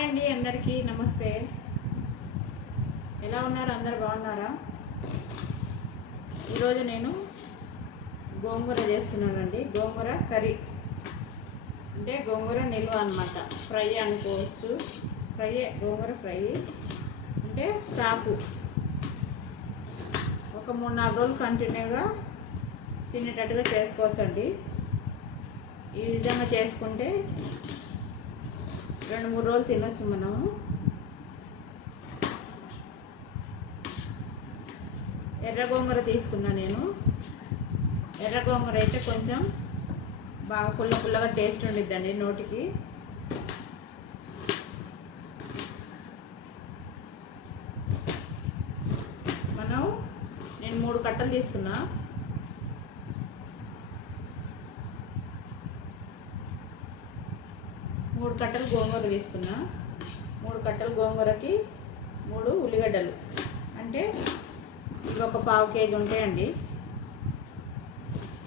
Hi అండి అందరికీ నమస్తే. ఎలా ఉన్నారు? అందరు బాగున్నారా? ఈరోజు నేను గోంగూర చేస్తున్నానండి. గోంగూర కర్రీ. అంటే గోంగూర నిల్వ అనమాట ఫ్రై అనుకోవచ్చు. ఫ్రై గోంగూర ఫ్రై. అంటే స్టాకు. ఒక మూడు నాలుగు రోజులు కంటిన్యూగా తినేటట్టుగా చేసుకోవచ్చండి. ఈ విధంగా చేసుకుంటే రెండు మూడు రోజులు తినొచ్చు మనం. ఎర్ర గోంగూర తీసుకున్నా నేను. ఎర్ర గోంగూర అయితే కొంచెం బాగా పుల్ల పుల్లగా టేస్ట్ ఉండిద్దండి నోటికి. మనం నేను మూడు కట్టలు తీసుకున్నా. కట్టలు గోంగూర తీసుకున్నా. మూడు కట్టలు గోంగూరకి మూడు ఉల్లిగడ్డలు. అంటే ఇవి ఒక పావు కేజీ ఉంటాయండి.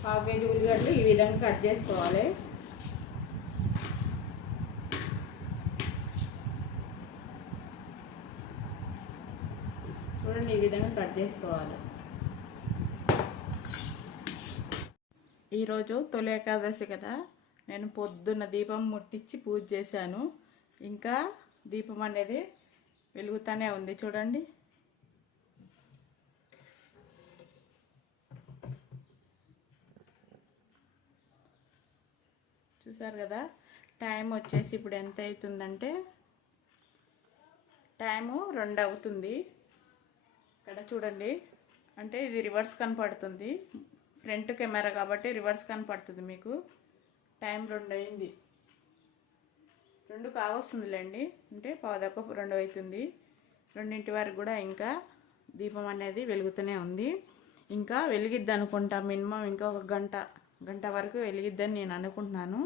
పావు కేజీ ఉల్లిగడ్డలు ఈ విధంగా కట్ చేసుకోవాలి. చూడండి ఈ విధంగా కట్ చేసుకోవాలి. ఈరోజు తొలి ఏకాదశి కదా. నేను పొద్దున్న దీపం ముట్టించి పూజ చేశాను. ఇంకా దీపం అనేది వెలుగుతూనే ఉంది. చూడండి. చూసారు కదా? టైం వచ్చేసి ఇప్పుడు ఎంత అవుతుందంటే టైము రెండు అవుతుంది. ఇక్కడ చూడండి. అంటే ఇది రివర్స్ కనపడుతుంది. ఫ్రంట్ కెమెరా కాబట్టి రివర్స్ కనపడుతుంది మీకు. టైం రెండు అయింది రెండు కావస్తుందిలేండి. అంటే పావుదక్క రెండు అవుతుంది రెండింటి వరకు కూడా ఇంకా దీపం అనేది వెలుగుతూనే ఉంది. ఇంకా వెలిగిద్ది అనుకుంటా మినిమం ఇంకా ఒక గంట గంట వరకు వెలిగిద్దని నేను అనుకుంటున్నాను.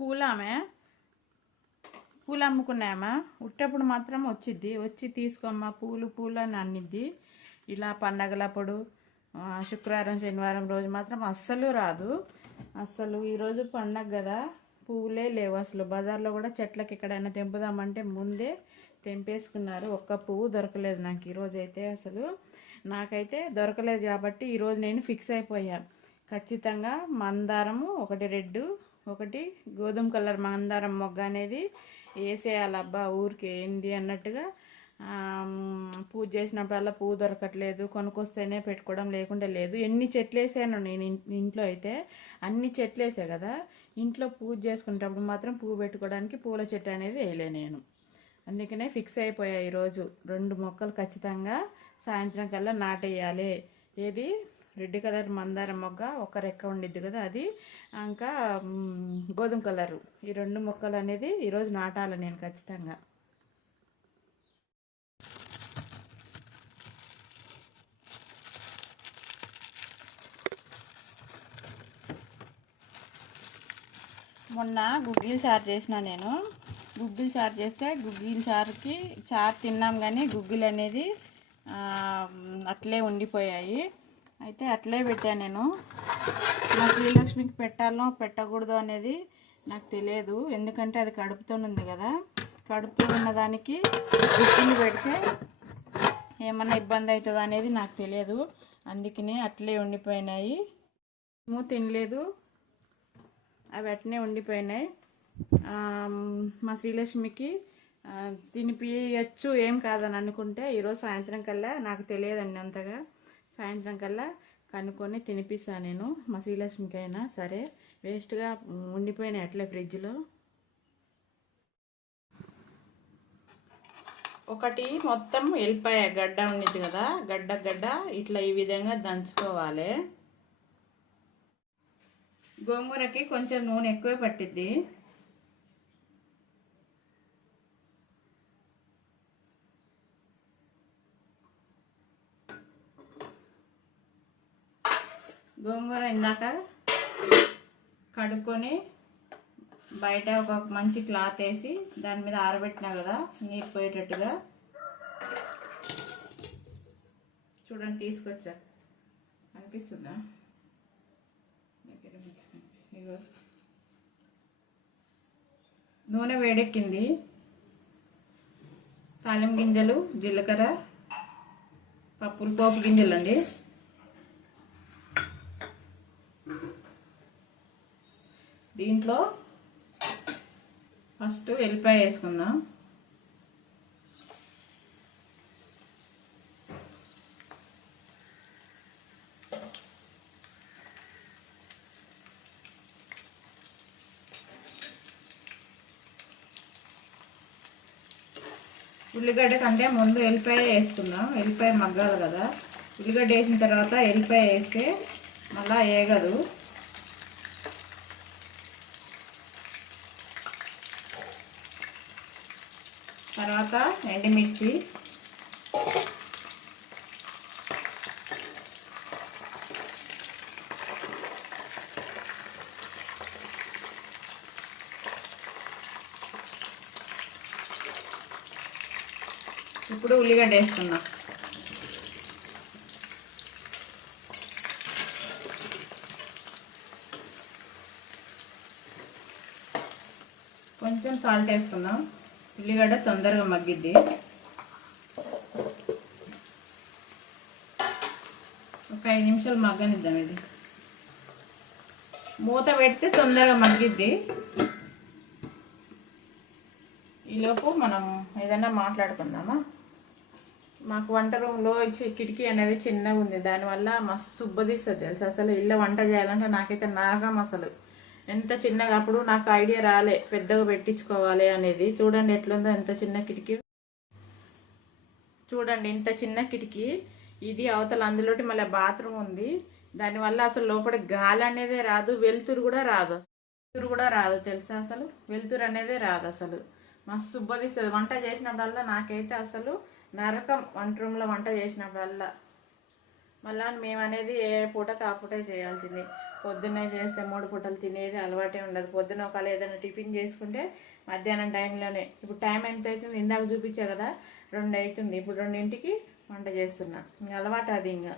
పూలామే? పూలు అమ్ముకున్నామా ఉట్టప్పుడు మాత్రం వచ్చిద్ది. వచ్చి తీసుకోమ్మా పూలు పూలు అని అన్నిద్ది. ఇలా పండగలప్పుడు శుక్రవారం శనివారం రోజు మాత్రం అస్సలు రాదు. అస్సలు ఈరోజు పండగ కదా పువ్వులే లేవు అసలు. బజార్లో కూడా చెట్లకి ఎక్కడైనా తెంపుదామంటే ముందే తెంపేసుకున్నారు. ఒక్క పువ్వు దొరకలేదు నాకు ఈరోజు అయితే అసలు. నాకైతే దొరకలేదు కాబట్టి ఈరోజు నేను ఫిక్స్ అయిపోయా. ఖచ్చితంగా మందారము ఒకటి రెడ్ ఒకటి గోధుమ కలర్ మందారం మొగ్గ అనేది వేసేయాలబ్బా ఊరికే ఏంది అన్నట్టుగా. పూజ చేసినప్పుడల్లా పువ్వు దొరకట్లేదు కొనుక్కొస్తేనే పెట్టుకోవడం లేకుండా లేదు. ఎన్ని చెట్లు వేసాను నేను ఇంట్లో అయితే అన్ని చెట్లు వేసా కదా. ఇంట్లో పూజ చేసుకునేటప్పుడు మాత్రం పువ్వు పెట్టుకోవడానికి పూల చెట్టు అనేది వేయలే నేను. అందుకనే ఫిక్స్ అయిపోయా ఈరోజు. రెండు మొక్కలు ఖచ్చితంగా సాయంత్రం కల్లా నాటేయాలి. ఏది? రెడ్ కలర్ మందారం మొగ్గ ఒక రెక్క ఉండిద్ది కదా అది. ఇంకా గోధుమ కలరు. ఈ రెండు మొక్కలు అనేది ఈరోజు నాటాలి నేను ఖచ్చితంగా. మొన్న గుగ్గిల్ చారు చేసిన నేను. గుగ్గిల్ చారు చేస్తే గుగ్గిల్ చారుకి చారు తిన్నాం కానీ గుగ్గిల్ అనేది అట్లే ఉండిపోయాయి. అయితే అట్లే పెట్టాను నేను. మా శ్రీలక్ష్మికి పెట్టాలో పెట్టకూడదు అనేది నాకు తెలియదు. ఎందుకంటే అది కడుపుతో ఉంది కదా. కడుపుతో ఉన్నదానికి గుగ్గిలు పెడితే ఏమన్నా ఇబ్బంది అవుతుందా అనేది నాకు తెలియదు. అందుకనే అట్లే ఉండిపోయినాయి. ఏమో తినలేదు. అవి అట్నే ఉండిపోయినాయి. మా శ్రీలక్ష్మికి తినిపించచ్చు ఏం కాదని అనుకుంటే ఈరోజు సాయంత్రం కల్లా నాకు తెలియదండి అంతగా. సాయంత్రం కల్లా కనుక్కొని తినిపిస్తాను నేను. మా శ్రీలక్ష్మికైనా సరే వేస్ట్గా ఉండిపోయినాయి అట్లే ఫ్రిడ్జ్లో. ఒకటి మొత్తం వెళ్ళిపోయ గడ్డ ఉండిద్ది కదా గడ్డ గడ్డ ఇట్లా ఈ విధంగా దంచుకోవాలి. గోంగూరకి కొంచెం నూనె ఎక్కువ పట్టిద్ది. గోంగూర ఇందాక కడుక్కొని బయట ఒక మంచి క్లాత్ వేసి దాని మీద ఆరబెట్టినా కదా నీరు పోయేటట్టుగా. చూడండి తీసుకొచ్చా. అనిపిస్తుందా? ఇగో. నూనె వేడెక్కింది. తాలిం గింజలు జీలకర్ర పప్పులు పోపు గింజలు అండి దీంట్లో ఫస్ట్ వెల్లిపాయ వేసుకుందాం. ఉల్లిగడ్డ కంటే ముందు ఎల్లిపాయ వేసుకుందాం. ఎల్లిపాయ మగ్గాలి కదా. ఉల్లిగడ్డ వేసిన తర్వాత ఎల్లిపాయ వేస్తే మళ్ళీ వేగదు తర్వాత ఎండుమిర్చి ఇప్పుడు ఉల్లిగడ్డ వేసుకుందాం. కొంచెం సాల్ట్ వేసుకుందాం. ఉల్లిగడ్డ తొందరగా మగ్గిద్ది. ఒక ఐదు నిమిషాలు మగ్గనిద్దాం ఇది. మూత పెడితే తొందరగా మగ్గిద్ది. ఈలోపు మనం ఏదైనా మాట్లాడుకుందామా? మాకు వంట రూమ్లో కిటికీ అనేది చిన్నగా ఉంది. దానివల్ల మస్తు ఉబ్బదీస్తుంది తెలుసు? అసలు ఇల్లు వంట చేయాలంటే నాకైతే నాగం అసలు. ఎంత చిన్నగా అప్పుడు నాకు ఐడియా రాలే పెద్దగా పెట్టించుకోవాలి అనేది. చూడండి ఎట్లుందో ఎంత చిన్న కిటికీ. చూడండి ఇంత చిన్న కిటికీ. ఇది అవతల అందులోటి మళ్ళీ బాత్రూమ్ ఉంది. దానివల్ల అసలు లోపల గాలి అనేదే రాదు వెలుతురు కూడా రాదు. వెలుతురు కూడా రాదు తెలుసా అసలు? వెలుతురు అనేదే రాదు అసలు. మస్తు ఉబ్బదిస్తుంది వంట చేసినప్పుడల్లా నాకైతే అసలు నరకం వంట రూమ్లో వంట చేసినప్పుడల్లా. మళ్ళా మేము అనేది ఏ పూట కాపుటే చేయాల్సింది. పొద్దున్నే చేస్తే మూడు పూటలు తినేది అలవాటే ఉండదు. పొద్దున ఒకవేళ ఏదైనా టిఫిన్ చేసుకుంటే మధ్యాహ్నం టైంలోనే. ఇప్పుడు టైం ఎంత అవుతుంది? ఇందాక చూపించా కదా రెండు అవుతుంది. ఇప్పుడు రెండింటికి వంట చేస్తున్నా. ఇంకా అలవాటు అది ఇంకా.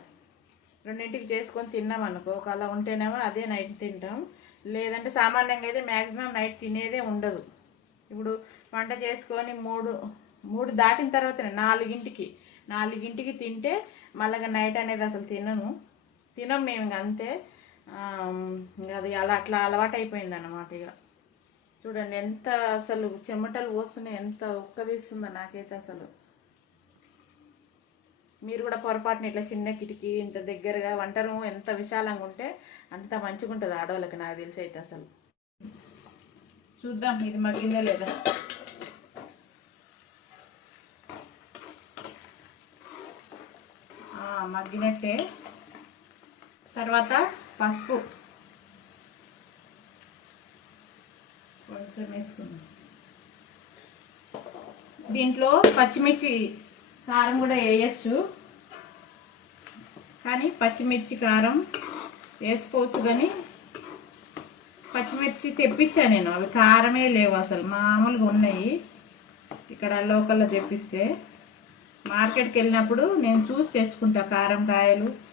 రెండింటికి చేసుకొని తిన్నాం అనుకో ఒకవేళ ఉంటేనేమో అదే నైట్ తింటాం. లేదంటే సామాన్యంగా అయితే మ్యాక్సిమం నైట్ తినేదే ఉండదు. ఇప్పుడు వంట చేసుకొని మూడు మూడు దాటిన తర్వాతనే నాలుగింటికి నాలుగింటికి తింటే మళ్ళీ నైట్ అనేది అసలు తినను. తినం మేము ఇంక అంతే. అది అలా అట్లా అలవాటు అయిపోయింది అన్నమాట ఇక చూడండి ఎంత అసలు చెమటలు పోస్తున్నాయి ఎంత ఉక్కదీస్తుందో నాకైతే అసలు. మీరు కూడా పొరపాటున ఇట్లా చిన్న కిటికీ ఇంత దగ్గరగా వంట రూమ్ ఎంత విశాలంగా ఉంటే అంత మంచిగా ఉంటుంది ఆడవాళ్ళకి నాకు తెలిసి అయితే అసలు. చూద్దాం ఇది మగ్గిందా లేదా? మగ్గినట్టే. తర్వాత? పసుపు. కొంచెం వేసుకుందాం. దీంట్లో పచ్చిమిర్చి కారం కూడా వేయచ్చు. కానీ పచ్చిమిర్చి కారం వేసుకోవచ్చు కానీ పచ్చిమిర్చి తెప్పించా నేను. అవి కారమే లేవు అసలు. మామూలుగా ఉన్నాయి. ఇక్కడ లోకల్లో తెప్పిస్తే. మార్కెట్కి వెళ్ళినప్పుడు నేను చూసి తెచ్చుకుంటా కారం కాయలు.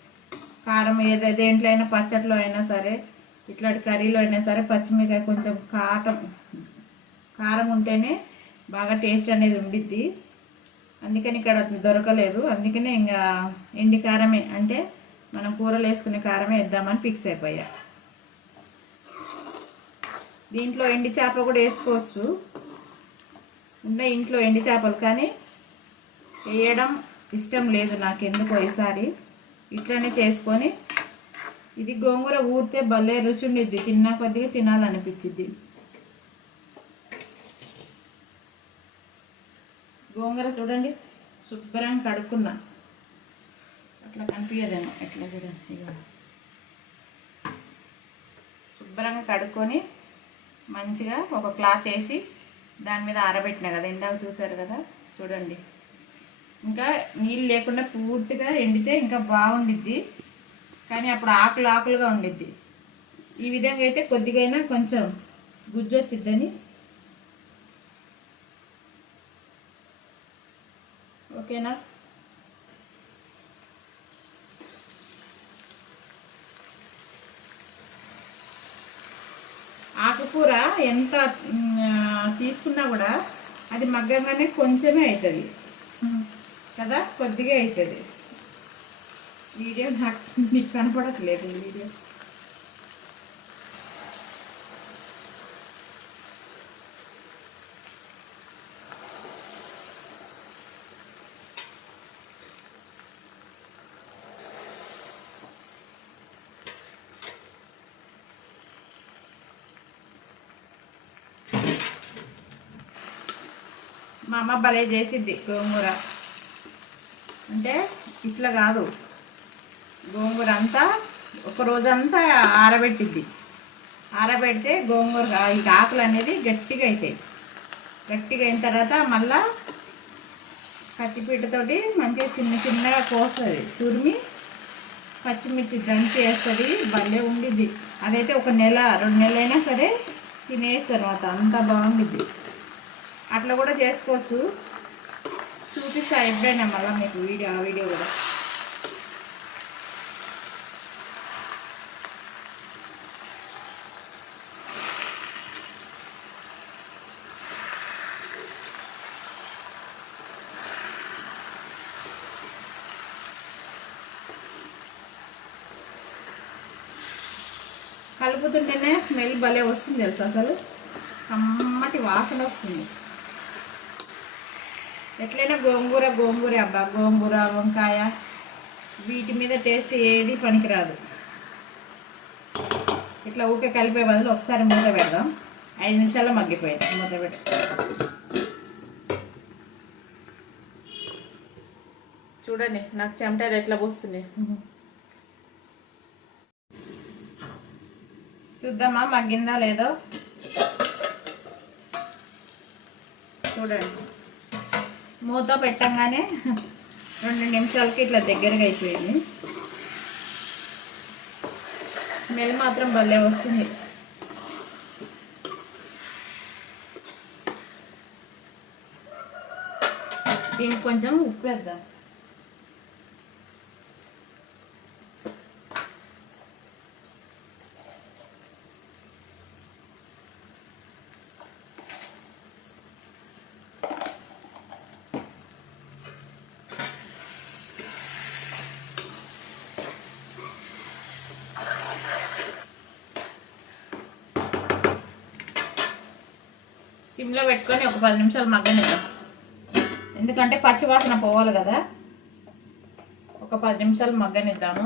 కారం ఏదో దేంట్లో అయినా పచ్చట్లో అయినా సరే ఇట్లాంటి కర్రీలో అయినా సరే పచ్చిమిరకాయ కొంచెం కాటం కారం ఉంటేనే బాగా టేస్ట్ అనేది ఉండిద్ది. అందుకని ఇక్కడ దొరకలేదు. అందుకనే ఇంకా ఎండి కారమే అంటే మనం కూరలు వేసుకునే కారమే వేద్దామని ఫిక్స్ అయిపోయా. దీంట్లో ఎండి చేప కూడా వేసుకోవచ్చు. ఉన్న ఇంట్లో ఎండి చేపలు కానీ వేయడం ఇష్టం లేదు నాకు ఎందుకో ఈసారి. ఇట్లనే చేసుకొని ఇది గోంగూర ఊరితే భలే రుచి ఉండిద్ది తిన్నా కొద్దిగా తినాలనిపించింది గోంగూర చూడండి శుభ్రంగా కడుక్కున్నా. అట్లా కనిపించదేమో ఎట్లా చూడండి శుభ్రంగా కడుక్కొని మంచిగా ఒక క్లాత్ వేసి దాని మీద ఆరబెట్టిన కదా ఇందాక చూసారు కదా చూడండి. ఇంకా నీళ్ళు లేకుండా పూర్తిగా ఎండితే ఇంకా బాగుండిద్ది. కానీ అప్పుడు ఆకులు ఆకులుగా ఉండిద్ది. ఈ విధంగా అయితే కొద్దిగైనా కొంచెం గుజ్జు వచ్చిద్దని. ఓకేనా? ఆకుకూర ఎంత తీసుకున్నా కూడా అది మగ్గంగానే కొంచెమే అవుతుంది కదా? కొద్దిగా అవుతుంది వీడియో నాకు మీకు కనపడట్లేదు ఈ వీడియో మా అమ్మ భలే చేసిద్ది గోంగూర. అంటే ఇట్లా కాదు. గోంగూర అంతా ఒక రోజంతా ఆరబెట్టిద్ది. ఆరబెడితే గోంగూర ఈ ఆకులు అనేది గట్టిగా అవుతాయి గట్టిగా అయిన తర్వాత మళ్ళా కత్తిపీటతోటి మంచిగా చిన్న చిన్నగా కోస్తుంది. తురిమి పచ్చిమిర్చి దంచి వేస్తుంది. భలే ఉండిద్ది. అదైతే ఒక నెల రెండు నెలలైనా సరే తినేయచ్చు అనమాట అంత బాగుండిద్ది. అట్లా కూడా చేసుకోవచ్చు. చూపిస్తా ఎప్పుడైనా మళ్ళీ మీకు వీడియో ఆ వీడియో కూడా. కలుపుతుంటేనే స్మెల్ భలే వస్తుంది తెలుసు అసలు? అమ్మటి వాసన వస్తుంది. ఎట్లయినా గోంగూర గోంగూర అబ్బా. గోంగూర వంకాయ వీటి మీద టేస్ట్ ఏది పనికిరాదు. ఇట్లా ఊకే కలిపే బదులు ఒకసారి మూత పెడదాం. ఐదు నిమిషాల్లో మగ్గిపోయింది. మూత పెట్టి చూడండి నాకు చెమటలు ఎట్లా పోస్తుంది చూద్దామా మగ్గిందా లేదో? చూడండి. మూత పెట్టంగానే రెండు నిమిషాలకి ఇట్లా దగ్గరగా అయిపోయింది. స్మెల్ మాత్రం భలే వస్తుంది. దీనికి కొంచెం ఉప్పు వేద్దాం. సిమ్లో పెట్టుకొని ఒక పది నిమిషాలు మగ్గనిద్దాం ఎందుకంటే పచ్చి వాసన పోవాలి కదా. ఒక పది నిమిషాలు మగ్గనిద్దాము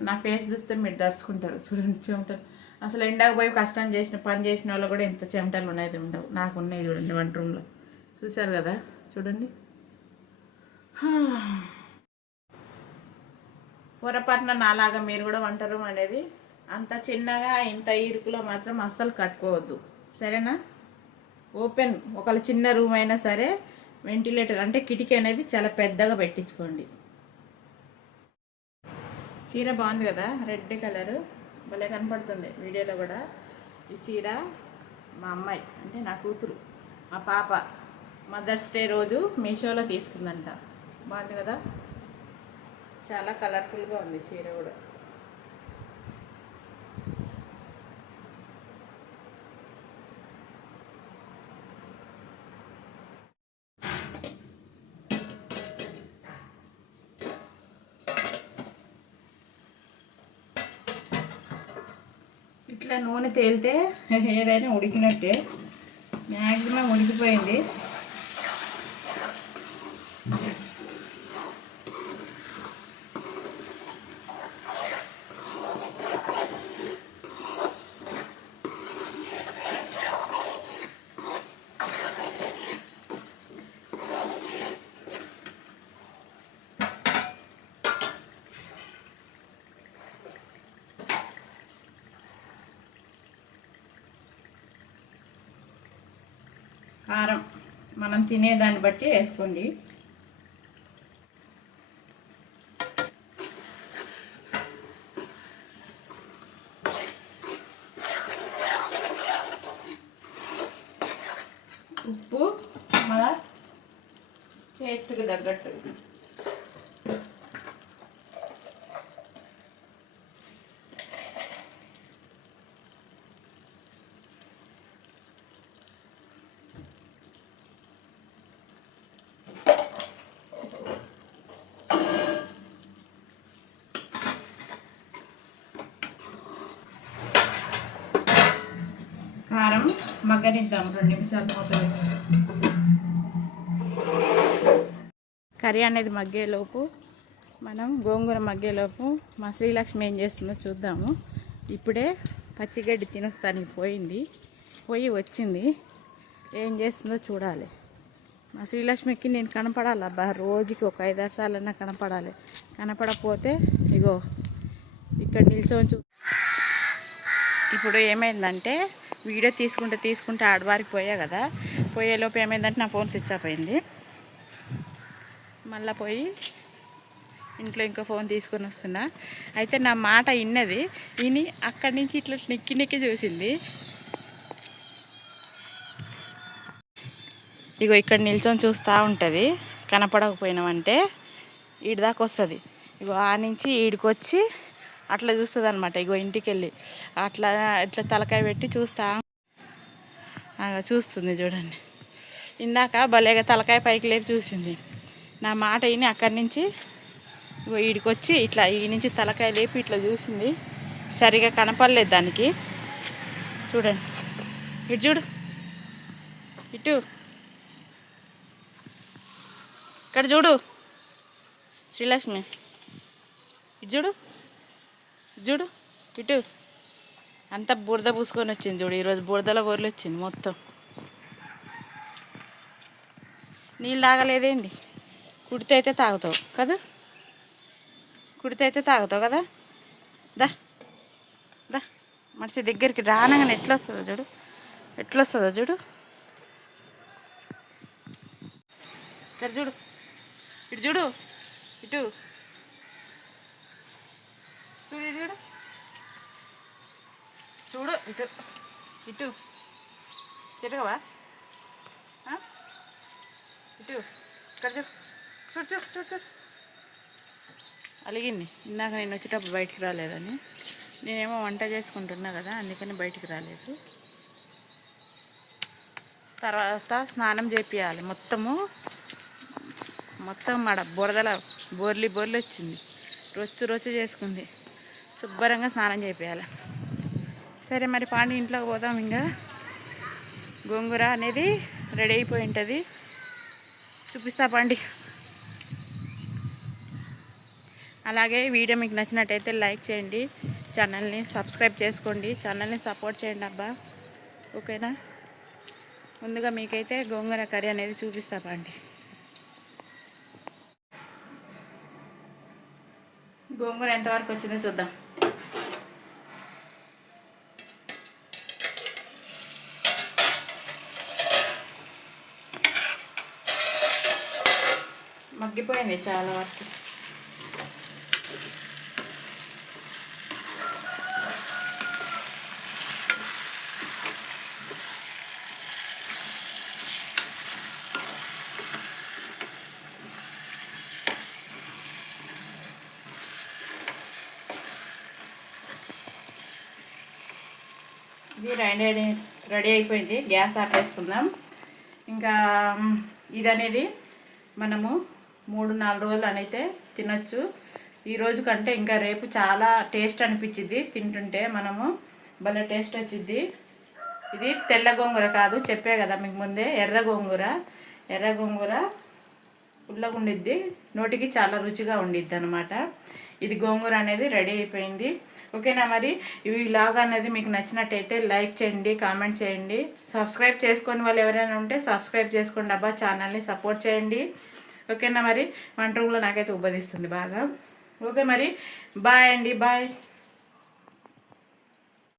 నా ఫేస్ చూస్తే మీరు దడుచుకుంటారు చూడండి చెమటలు. అసలు ఎండకు పోయి కష్టం చేసిన పని చేసిన వాళ్ళు కూడా ఇంత చెమటలు ఉన్నాయి ఉండవు నాకు ఉన్నాయి చూడండి వంట రూమ్లో. చూశారు కదా? చూడండి. పొరపాటున నాలాగా మీరు కూడా వంట రూమ్ అనేది అంత చిన్నగా ఇంత ఇరుకులో మాత్రం అస్సలు కట్టుకోవద్దు. సరేనా? ఓపెన్. ఒకళ్ళ చిన్న రూమ్ అయినా సరే వెంటిలేటర్ అంటే కిటికీ అనేది చాలా పెద్దగా పెట్టించుకోండి. చీర బాగుంది కదా? Red colour. భలే కనపడుతుంది వీడియోలో కూడా. ఈ చీర మా అమ్మాయి అంటే నా కూతురు మా పాప మదర్స్ డే రోజు మీషోలో తీసుకుందంట. బాగుంది కదా? చాలా కలర్ఫుల్గా ఉంది చీర కూడా. ఇట్లా నూనె తేలితే ఏదైనా ఉడికినట్టే. మ్యాక్సిమం ఉడికిపోయింది. కారం. మనం తినేదాన్ని బట్టి వేసుకోండి. ఉప్పు మన టేస్ట్కి తగ్గట్టు. మనం మగ్గనిద్దాం రెండు నిమిషాలు మూత కర్రీ అనేది మగ్గేలోపు మనం గోంగూర మగ్గేలోపు మా శ్రీలక్ష్మి ఏం చేస్తుందో చూద్దాము. ఇప్పుడే పచ్చిగడ్డి తినొస్తానికి పోయింది. పోయి వచ్చింది. ఏం చేస్తుందో చూడాలి. మా శ్రీలక్ష్మికి నేను కనపడాలి. అబ్బా రోజుకి ఒక ఐదారు సార్లన్నా కనపడాలి. కనపడకపోతే ఇగో ఇక్కడ నిల్చొని చూ ఇప్పుడు ఏమైందంటే వీడియో తీసుకుంటే తీసుకుంటే ఆడవారికి పోయా కదా. పోయేలోపు ఏమైందంటే నా ఫోన్ స్విచ్ ఆఫ్ అయింది. మళ్ళీ పోయి ఇంట్లో ఇంకో ఫోన్ తీసుకొని వస్తున్నా. అయితే నా మాట విన్నది విని అక్కడి నుంచి ఇట్లా నెక్కి నెక్కి చూసింది. ఇగో ఇక్కడ నిల్చొని చూస్తూ ఉంటుంది. కనపడకపోయినామంటే ఈడి దాకా వస్తుంది. ఇగో ఆ నుంచి ఈడికొచ్చి అట్లా చూస్తుంది అనమాట ఇగో ఇంటికి వెళ్ళి అట్లా ఇట్లా తలకాయ పెట్టి చూస్తా. చూస్తుంది చూడండి. ఇందాక భలేగా తలకాయ పైకి లేపి చూసింది. నా మాట విని అక్కడి నుంచి ఇగో ఈడికి వచ్చి ఇట్లా ఈ నుంచి తలకాయ లేపి ఇట్లా చూసింది. సరిగా కనపడలేదు దానికి. చూడండి. ఇటు చూడు. ఇటు. ఇక్కడ చూడు. శ్రీలక్ష్మి. ఇటు చూడు. చూడు ఇటు. అంతా బురద పూసుకొని వచ్చింది చూడు ఈరోజు బురదల బొర్లు వచ్చింది మొత్తం. నీళ్ళు తాగలేదేంటి కుడితే అయితే తాగుతావు కదా? కుడితే అయితే తాగుతావు కదా? దా దా. మనిషి దగ్గరికి రానగానే ఎట్లా వస్తుందో చూడు ఎట్లా వస్తుందో చూడు. ఇక్కడ చూడు ఇటు చూడు ఇటు. చూడు ఇటు చూడు చూడు ఇటు ఇటు తిరగవా ఇటు ఇక్కడ చూడు చూడు చూడు చూడు చూడు అలిగింది ఇందాక నేను వచ్చేటప్పుడు బయటికి రాలేదని నేనేమో వంట చేసుకుంటున్నా కదా అందుకని బయటికి రాలేదు. తర్వాత స్నానం చేపియాలి. మొత్తము మొత్తం మడ బురదల బోర్లి బోర్లు వచ్చింది. రొచ్చు రొచ్చు చేసుకుంది. శుభ్రంగా స్నానం చేపియాలి. సరే మరి పాండి ఇంట్లోకి పోదాం ఇంకా గోంగూర అనేది రెడీ అయిపోయి ఉంటుంది. చూపిస్తా పండి. అలాగే వీడియో మీకు నచ్చినట్టయితే లైక్ చేయండి. ఛానల్ని సబ్స్క్రైబ్ చేసుకోండి. ఛానల్ని సపోర్ట్ చేయండి అబ్బా. ఓకేనా? ముందుగా మీకైతే గోంగూర కర్రీ అనేది చూపిస్తా పండి. గోంగూర ఎంతవరకు వచ్చిందో చూద్దాం. మగ్గిపోయింది చాలా వరకు. ఇది రెడీ రెడీ అయిపోయింది. గ్యాస్ ఆపేసుకుందాం ఇంకా ఇదనేది ఇది అనేది మనము మూడు నాలుగు రోజులు అనైతే తినొచ్చు. ఈ రోజు కంటే ఇంకా రేపు చాలా టేస్ట్ అనిపించింది తింటుంటే మనము. భలే టేస్ట్ వచ్చింది ఇది తెల్ల గోంగూర కాదు చెప్పే కదా మీకు ముందే. ఎర్ర గోంగూర. ఎర్ర గోంగూర పుల్లగా ఉండిద్ది. నోటికి చాలా రుచిగా ఉండిద్ది అనమాట ఇది గోంగూర అనేది రెడీ అయిపోయింది. ఓకేనా మరి? ఇవి ఇలాగా అనేది మీకు నచ్చినట్టయితే లైక్ చేయండి కామెంట్ చేయండి. సబ్స్క్రైబ్ చేసుకొని వాళ్ళు ఎవరైనా ఉంటే సబ్స్క్రైబ్ చేసుకోండి. అబ్బా ఛానల్ని సపోర్ట్ చేయండి. ఓకేనా మరి వంట రూమ్లో నాకైతే ఉపదిస్తుంది బాగా. ఓకే మరి బాయ్ అండి బాయ్